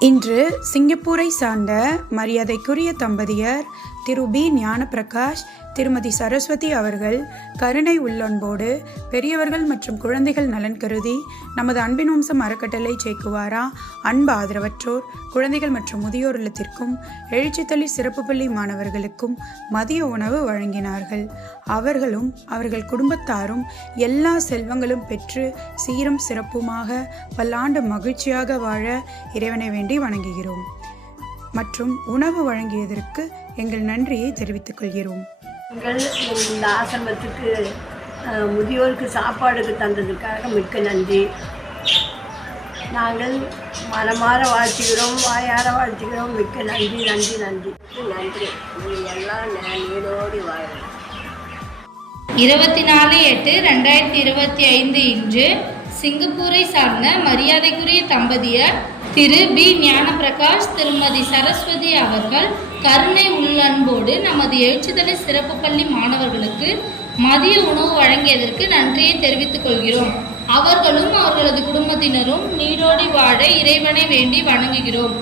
இன்று சிங்கப்பூரை சார்ந்த மரியாதைக்குரிய தம்பதியர் திரு பி. ஞானப்பிரகாஷ் திருமதி சரஸ்வதி அவர்கள் கருணை உள்ளன்போடு பெரியவர்கள் மற்றும் குழந்தைகள் நலன் கருதி நமது அன்பின் வம்சம் அறக்கட்டளை சேக்குவாரா அன்பு ஆதரவற்றோர் குழந்தைகள் மற்றும் முதியோர் இல்லத்திற்கும் எழுச்சித்தள்ளி சிறப்பு பள்ளி மாணவர்களுக்கும் மதிய உணவு வழங்கினார்கள். அவர்களும் அவர்கள் குடும்பத்தாரும் எல்லா செல்வங்களும் பெற்று சீரும் சிறப்புமாக பல்லாண்டு மகிழ்ச்சியாக வாழ இறைவனை வேண்டி வணங்குகிறோம். மற்றும் உணவு வழங்கியதற்கு எங்கள் நன்றியை தெரிவித்துக் கொள்கிறோம். நீங்கள் இந்த ஆசிரமத்துக்கு முதியோருக்கு சாப்பாடுக்கு தந்ததுக்காக மிக்க நன்றி. நாங்கள் மனமாற வாழ்த்துகிறோம் வாயார வாழ்த்துகிறோம். மிக்க நன்றி நன்றி நன்றி. நன்றி. எல்லாம் நீடோடி வாழணும் இருபத்தி நாலு எட்டு ரெண்டாயிரத்தி இருபத்தி ஐந்து இன்று சிங்கப்பூரை சார்ந்த மரியாதைக்குரிய தம்பதியர் திரு பி. ஞானபிரகாஷ் திருமதி சரஸ்வதி அவர்கள் கருணை உள்ளன்போடு நமது எழுச்சிதலை சிறப்பு பள்ளி மாணவர்களுக்கு மதிய உணவு வழங்கியதற்கு நன்றியை தெரிவித்துக் கொள்கிறோம். அவர்களும் அவர்களது குடும்பத்தினரும் நீடோடி வாழ இறைவனை வேண்டி வணங்குகிறோம்.